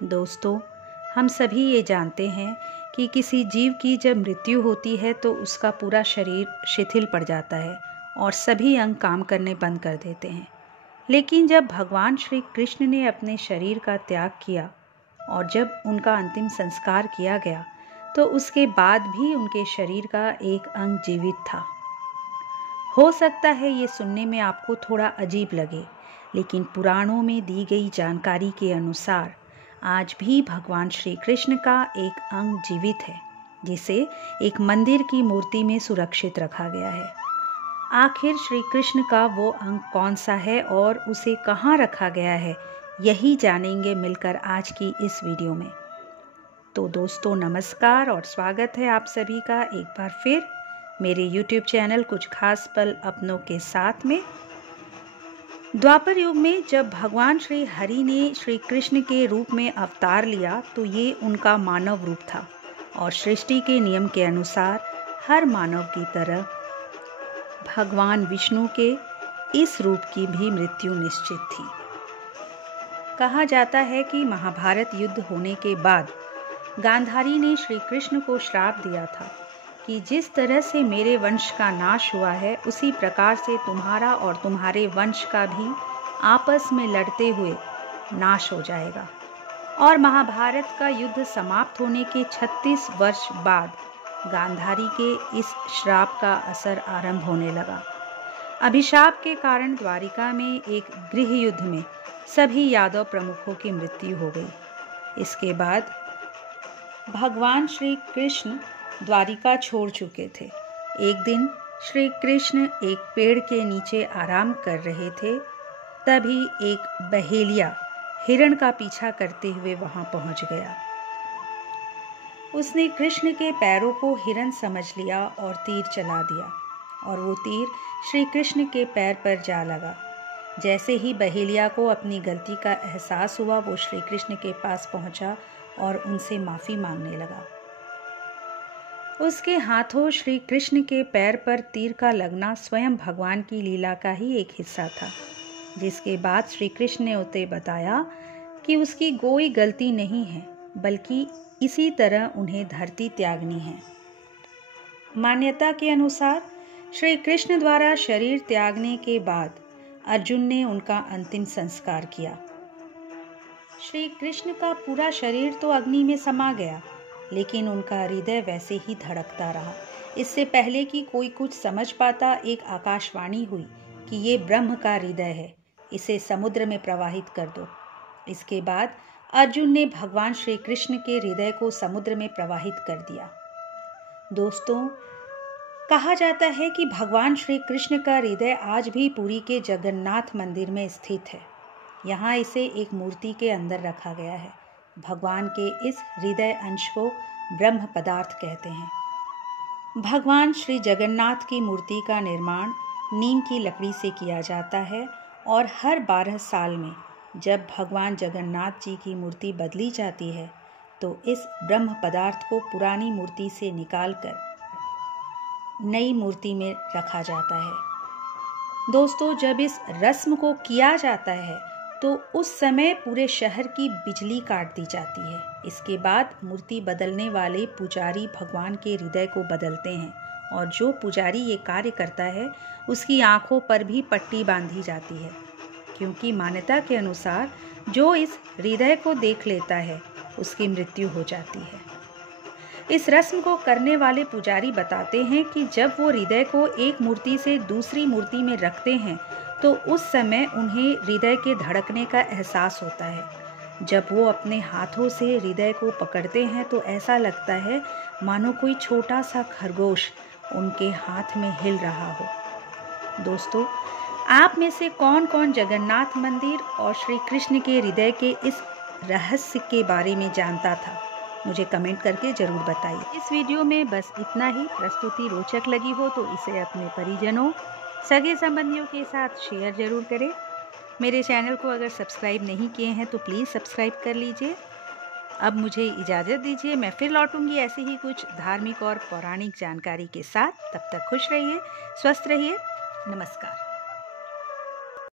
दोस्तों, हम सभी ये जानते हैं कि किसी जीव की जब मृत्यु होती है तो उसका पूरा शरीर शिथिल पड़ जाता है और सभी अंग काम करने बंद कर देते हैं। लेकिन जब भगवान श्री कृष्ण ने अपने शरीर का त्याग किया और जब उनका अंतिम संस्कार किया गया तो उसके बाद भी उनके शरीर का एक अंग जीवित था। हो सकता है ये सुनने में आपको थोड़ा अजीब लगे, लेकिन पुराणों में दी गई जानकारी के अनुसार आज भी भगवान श्री कृष्ण का एक अंग जीवित है, जिसे एक मंदिर की मूर्ति में सुरक्षित रखा गया है। आखिर श्री कृष्ण का वो अंग कौन सा है और उसे कहाँ रखा गया है, यही जानेंगे मिलकर आज की इस वीडियो में। तो दोस्तों नमस्कार और स्वागत है आप सभी का एक बार फिर मेरे YouTube चैनल कुछ खास पल अपनों के साथ में। द्वापर युग में जब भगवान श्री हरि ने श्री कृष्ण के रूप में अवतार लिया तो ये उनका मानव रूप था और सृष्टि के नियम के अनुसार हर मानव की तरह भगवान विष्णु के इस रूप की भी मृत्यु निश्चित थी। कहा जाता है कि महाभारत युद्ध होने के बाद गांधारी ने श्री कृष्ण को श्राप दिया था कि जिस तरह से मेरे वंश का नाश हुआ है उसी प्रकार से तुम्हारा और तुम्हारे वंश का भी आपस में लड़ते हुए नाश हो जाएगा। और महाभारत का युद्ध समाप्त होने के 36 वर्ष बाद गांधारी के इस श्राप का असर आरंभ होने लगा। अभिशाप के कारण द्वारिका में एक गृह युद्ध में सभी यादव प्रमुखों की मृत्यु हो गई। इसके बाद भगवान श्री कृष्ण द्वारिका छोड़ चुके थे। एक दिन श्री कृष्ण एक पेड़ के नीचे आराम कर रहे थे, तभी एक बहेलिया हिरण का पीछा करते हुए वहां पहुंच गया। उसने कृष्ण के पैरों को हिरण समझ लिया और तीर चला दिया और वो तीर श्री कृष्ण के पैर पर जा लगा। जैसे ही बहेलिया को अपनी गलती का एहसास हुआ वो श्री कृष्ण के पास पहुंचा और उनसे माफ़ी मांगने लगा। उसके हाथों श्री कृष्ण के पैर पर तीर का लगना स्वयं भगवान की लीला का ही एक हिस्सा था, जिसके बाद श्री कृष्ण ने उसे बताया कि उसकी कोई गलती नहीं है, बल्कि इसी तरह उन्हें धरती त्यागनी है। मान्यता के अनुसार श्री कृष्ण द्वारा शरीर त्यागने के बाद अर्जुन ने उनका अंतिम संस्कार किया। श्री कृष्ण का पूरा शरीर तो अग्नि में समा गया, लेकिन उनका हृदय वैसे ही धड़कता रहा। इससे पहले कि कोई कुछ समझ पाता, एक आकाशवाणी हुई कि ये ब्रह्म का हृदय है, इसे समुद्र में प्रवाहित कर दो। इसके बाद अर्जुन ने भगवान श्री कृष्ण के हृदय को समुद्र में प्रवाहित कर दिया। दोस्तों, कहा जाता है कि भगवान श्री कृष्ण का हृदय आज भी पुरी के जगन्नाथ मंदिर में स्थित है। यहाँ इसे एक मूर्ति के अंदर रखा गया है। भगवान के इस हृदय अंश को ब्रह्म पदार्थ कहते हैं। भगवान श्री जगन्नाथ की मूर्ति का निर्माण नीम की लकड़ी से किया जाता है और हर 12 साल में जब भगवान जगन्नाथ जी की मूर्ति बदली जाती है तो इस ब्रह्म पदार्थ को पुरानी मूर्ति से निकालकर नई मूर्ति में रखा जाता है। दोस्तों, जब इस रस्म को किया जाता है तो उस समय पूरे शहर की बिजली काट दी जाती है। इसके बाद मूर्ति बदलने वाले पुजारी भगवान के हृदय को बदलते हैं और जो पुजारी ये कार्य करता है उसकी आंखों पर भी पट्टी बांधी जाती है, क्योंकि मान्यता के अनुसार जो इस हृदय को देख लेता है उसकी मृत्यु हो जाती है। इस रस्म को करने वाले पुजारी बताते हैं कि जब वो हृदय को एक मूर्ति से दूसरी मूर्ति में रखते हैं तो उस समय उन्हें हृदय के धड़कने का एहसास होता है। जब वो अपने हाथों से हृदय को पकड़ते हैं तो ऐसा लगता है मानो कोई छोटा सा खरगोश उनके हाथ में हिल रहा हो। दोस्तों, आप में से कौन कौन जगन्नाथ मंदिर और श्री कृष्ण के हृदय के इस रहस्य के बारे में जानता था, मुझे कमेंट करके ज़रूर बताइए। इस वीडियो में बस इतना ही। प्रस्तुति रोचक लगी हो तो इसे अपने परिजनों, सगे संबंधियों के साथ शेयर जरूर करें। मेरे चैनल को अगर सब्सक्राइब नहीं किए हैं तो प्लीज़ सब्सक्राइब कर लीजिए। अब मुझे इजाज़त दीजिए, मैं फिर लौटूंगी ऐसे ही कुछ धार्मिक और पौराणिक जानकारी के साथ। तब तक खुश रहिए, स्वस्थ रहिए। नमस्कार।